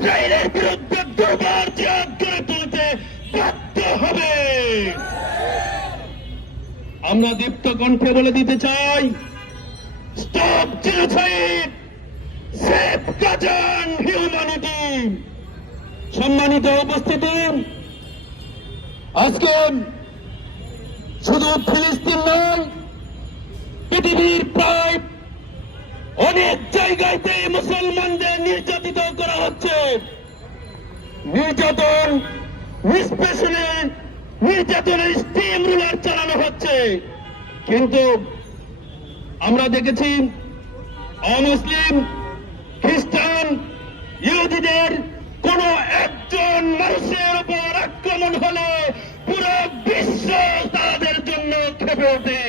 ইসরায়েলের বিরুদ্ধে দুর্বার জিহাদ গড়ে তুলতে বাধ্য হবে। আমরা দীপ্ত কণ্ঠে বলে দিতে চাই, stop genocide save Gaza and humanity. সম্মানিত উপস্থিতি, আজকে শুধু ফিলিস্তিন নয়, পৃথিবীর অনেক জায়গাতে মুসলমানদের নির্যাতিত করা হচ্ছে। নির্যাতন, নিষ্পেষণে নির্যাতনের স্টিম রুলার চালানো হচ্ছে। কিন্তু আমরা দেখেছি অমুসলিম, খ্রিস্টান, ইহুদিদের কোন একজন মানুষের উপর আক্রমণ হলে পুরো বিশ্ব তাদের জন্য খেপে ওঠে।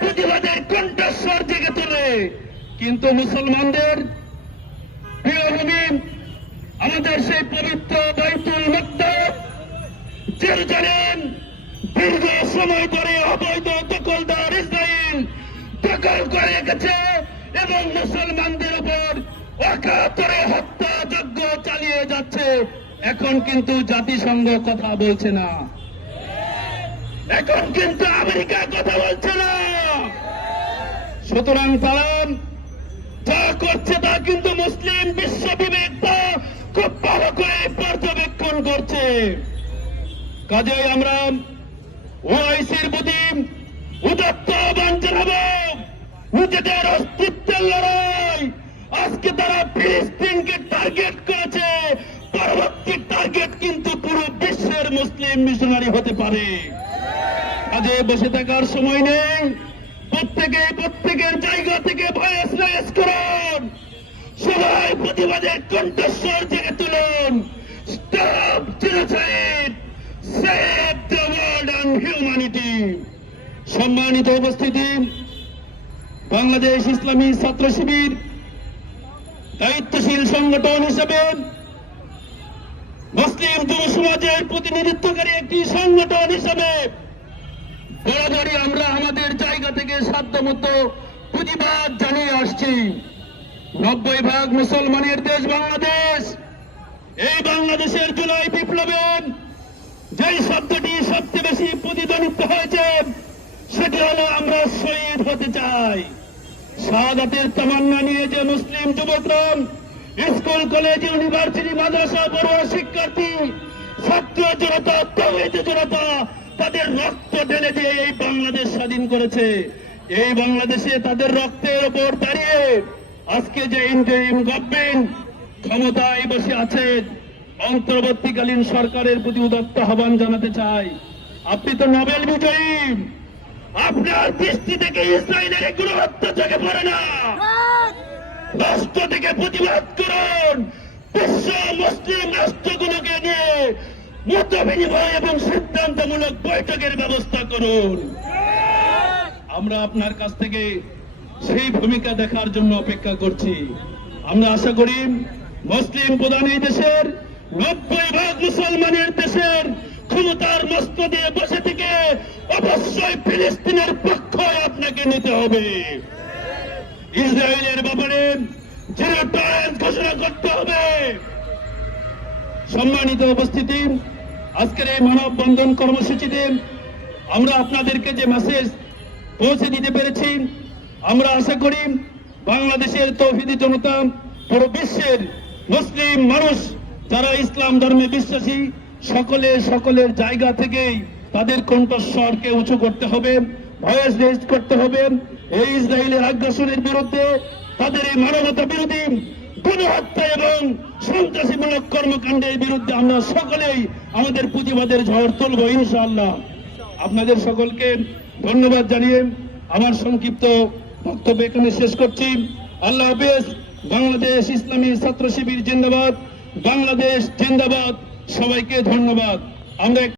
প্রতিবাদের কণ্ঠস্বর জেগে তোলে। কিন্তু মুসলমানদের আমাদের সেই পবিত্র মকদস জেরুজালেম দীর্ঘ সময় ধরে অবৈধ দখলদার ইসরায়েল দখল করে রেখেছে এবং মুসলমানদের উপর অকাতরে হত্যা যজ্ঞ চালিয়ে যাচ্ছে। এখন কিন্তু জাতিসংঘ কথা বলছে না। এখন কিন্তু আমেরিকা কথা বলছে না। সুতরাং তারা যা করছে তা কিন্তু মুসলিম বিশ্ব বিবেক তা খুব ভালো করে পর্যবেক্ষণ করছে। কাজেই আমরা ওআইসির প্রতি উদাত্ত আহ্বান জানাব, নিজেদের অস্তিত্বের লড়াই। আজকে তারা ফিলিস্তিনকে টার্গেট করেছে, পরবর্তী টার্গেট কিন্তু পুরো বিশ্বের মুসলিম মিশনারি হতে পারে। কাজে বসে থাকার সময় নেই। প্রত্যেকে, প্রত্যেকের জায়গা থেকে ভয়েস রেস করুন। সবাই প্রতিবাদের কণ্ঠস্বর জেগে তুলুন। Stop genocide. Save the world and humanity. সম্মানিত উপস্থিতি, বাংলাদেশ ইসলামী ছাত্র শিবির দায়িত্বশীল সংগঠন হিসেবে মুসলিম যুব সমাজের প্রতিনিধিত্বকারী একটি সংগঠন হিসেবে বরাবরই আমরা থেকে সাধ্যমতো প্রতিবাদ জানিয়ে আসছি। নব্বই ভাগ মুসলমানের দেশ বাংলাদেশ। এই বাংলাদেশের জুলাই বিপ্লবের যেই শব্দটি সবচেয়ে বেশি প্রতিধ্বনিত হয়েছে, সেটি হলো আমরা শহীদ হতে চাই। শাহাদাতের তামান্না নিয়ে যে মুসলিম যুবকরা স্কুল, কলেজ, ইউনিভার্সিটি, মাদ্রাসা বড় শিক্ষার্থী, ছাত্র জনতা, তৌহিদ জনতা তাদের রক্ত ঢেলে দিয়ে এই বাংলাদেশ স্বাধীন করেছে। এই বাংলাদেশে তাদের রক্তের উপর দাঁড়িয়ে আজকে যে ইন্টারিম গভর্নমেন্ট ক্ষমতায় বসে আছে অন্তর্বর্তীকালীন সরকারের প্রতি উদাত্ত আহ্বান জানাতে চাই। আপনি তো নোবেল বিজয়ী। আপনার দৃষ্টি থেকে ইসরায়েলের কোনো চোখে পড়ে না। রাষ্ট্র থেকে প্রতিবাদ করুন। বিশ্ব মুসলিম রাষ্ট্রগুলোকে নিয়ে মত বিনিময় এবং সিদ্ধান্তমূলক বৈঠকের ব্যবস্থা করুন। আমরা আপনার কাছ থেকে সেই ভূমিকা দেখার জন্য অপেক্ষা করছি। আমরা আশা করি মুসলিম প্রধান এই দেশের, নব্বই ভাগ মুসলমানের দেশের ক্ষমতার মস্ত দিয়ে বসে থেকে অবশ্যই ফিলিস্তিনের পক্ষ আপনাকে নিতে হবে। ইসরায়েলের ব্যাপারে জিরো টলারেন্স ঘোষণা করতে হবে। সম্মানিত উপস্থিতি আজকের এই মানববন্ধন কর্মসূচিতে আমরা আপনাদেরকে যে মেসেজ পৌঁছে দিতে পেরেছি, আমরা আশা করি বাংলাদেশের তৌহিদি জনতা, পুরো বিশ্বের মুসলিম মানুষ, যারা ইসলাম ধর্মে বিশ্বাসী, সকলে সকলের জায়গা থেকেই তাদের কণ্ঠস্বরকে উঁচু করতে হবে ভয়েস রেজ করতে হবে। এই ইসরায়েলের আগ্রাসনের বিরুদ্ধে তাদের এই মানবতা বিরোধী গণহত্যা এবং সন্ত্রাসীমূলক কর্মকাণ্ডের বিরুদ্ধে আমরা সকলেই আমাদের প্রতিবাদের ঝড় তুলব, ইনশাআল্লাহ। আপনাদের সকলকে ধন্যবাদ জানিয়ে আমার সংক্ষিপ্ত বক্তব্য এখানে শেষ করছি। আল্লাহ হাফেজ, বাংলাদেশ ইসলামী ছাত্র শিবির জিন্দাবাদ, বাংলাদেশ জিন্দাবাদ। সবাইকে ধন্যবাদ। আমরা